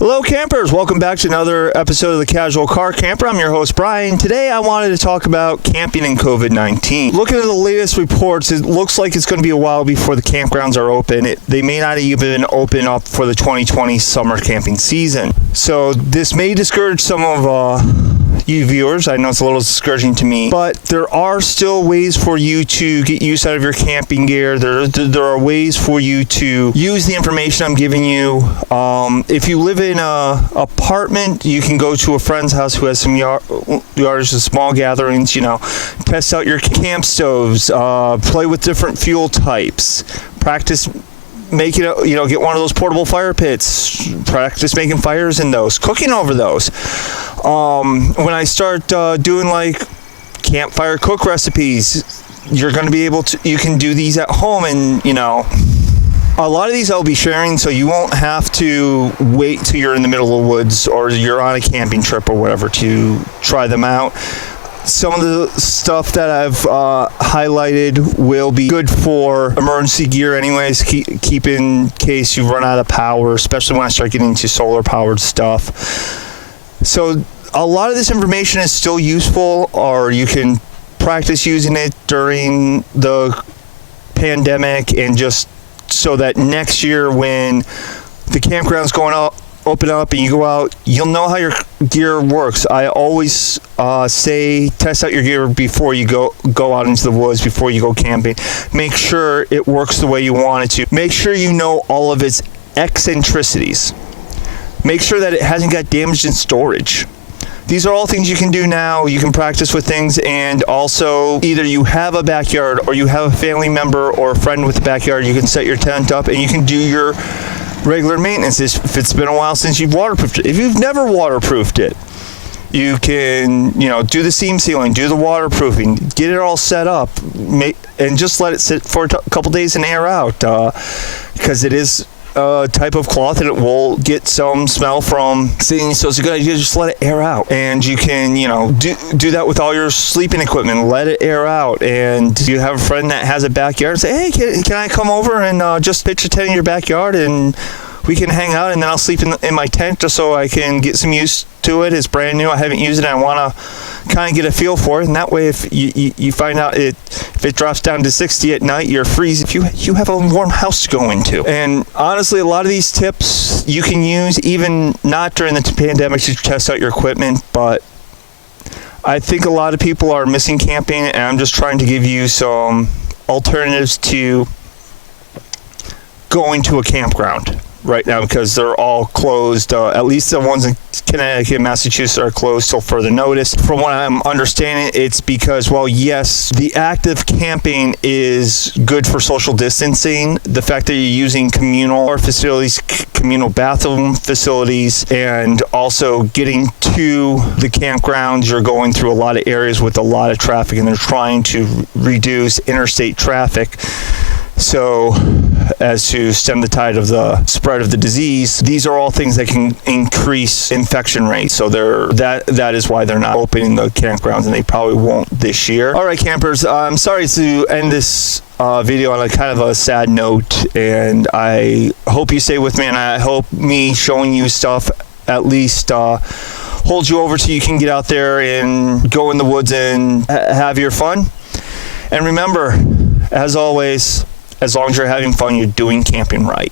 Hello campers, welcome back to another episode of the Casual Car Camper. I'm your host Brian. Today I wanted to talk about camping and COVID-19. Looking at the latest reports, it looks like it's going to be a while before the campgrounds are open. They may not even open up for the 2020 summer camping season. So this may discourage some of you viewers. I know it's a little discouraging to me, but there are still ways for you to get use out of your camping gear. There are ways for you to use the information I'm giving you. If you live in an apartment, you can go to a friend's house who has some yards of small gatherings, test out your camp stoves, play with different fuel types, practice making get one of those portable fire pits, practice making fires in those, cooking over those. When I start doing like campfire cook recipes, you're going to be able to, you can do these at home, and a lot of these I'll be sharing, so you won't have to wait till you're in the middle of the woods or you're on a camping trip or whatever to try them out. Some of the stuff that I've highlighted will be good for emergency gear anyways, keep in case you run out of power, especially when I start getting into solar powered stuff. So a lot of this information is still useful, or you can practice using it during the pandemic, and just so that next year when the campground's open up and you go out, you'll know how your gear works. I always say test out your gear before you go out into the woods, before you go camping. Make sure it works the way you want it to. Make sure you know all of its eccentricities. Make sure that it hasn't got damaged in storage. These are all things you can do now. You can practice with things, and also either you have a backyard or you have a family member or a friend with a backyard, you can set your tent up and you can do your regular maintenance. If it's been a while since you've waterproofed it. If you've never waterproofed it, you can, do the seam sealing, do the waterproofing, get it all set up, and just let it sit for a couple days and air out, because it is a type of cloth and it will get some smell from sitting, so it's a good idea to just let it air out. And you can do that with all your sleeping equipment, let it air out. And you have a friend that has a backyard, say, hey, can I come over and just pitch a tent in your backyard and we can hang out, and then I'll sleep in my tent just so I can get some use to it. It's brand new, I haven't used it, I want to kind of get a feel for it. And that way, if you find out if it drops down to 60 at night, you're freezing. If you have a warm house to go into. And honestly, a lot of these tips you can use even not during the pandemic to test out your equipment, but I think a lot of people are missing camping, and I'm just trying to give you some alternatives to going to a campground right now, because they're all closed. At least the ones in Connecticut and Massachusetts are closed till further notice. From what I'm understanding, it's because, well, yes, the act of camping is good for social distancing. The fact that you're using communal facilities, communal bathroom facilities, and also getting to the campgrounds, you're going through a lot of areas with a lot of traffic, and they're trying to reduce interstate traffic, so as to stem the tide of the spread of the disease. These are all things that can increase infection rates. So that is why they're not opening the campgrounds, and they probably won't this year. All right, campers, I'm sorry to end this video on a kind of a sad note, and I hope you stay with me, and I hope me showing you stuff at least holds you over so you can get out there and go in the woods and have your fun. And remember, as always, as long as you're having fun, you're doing camping right.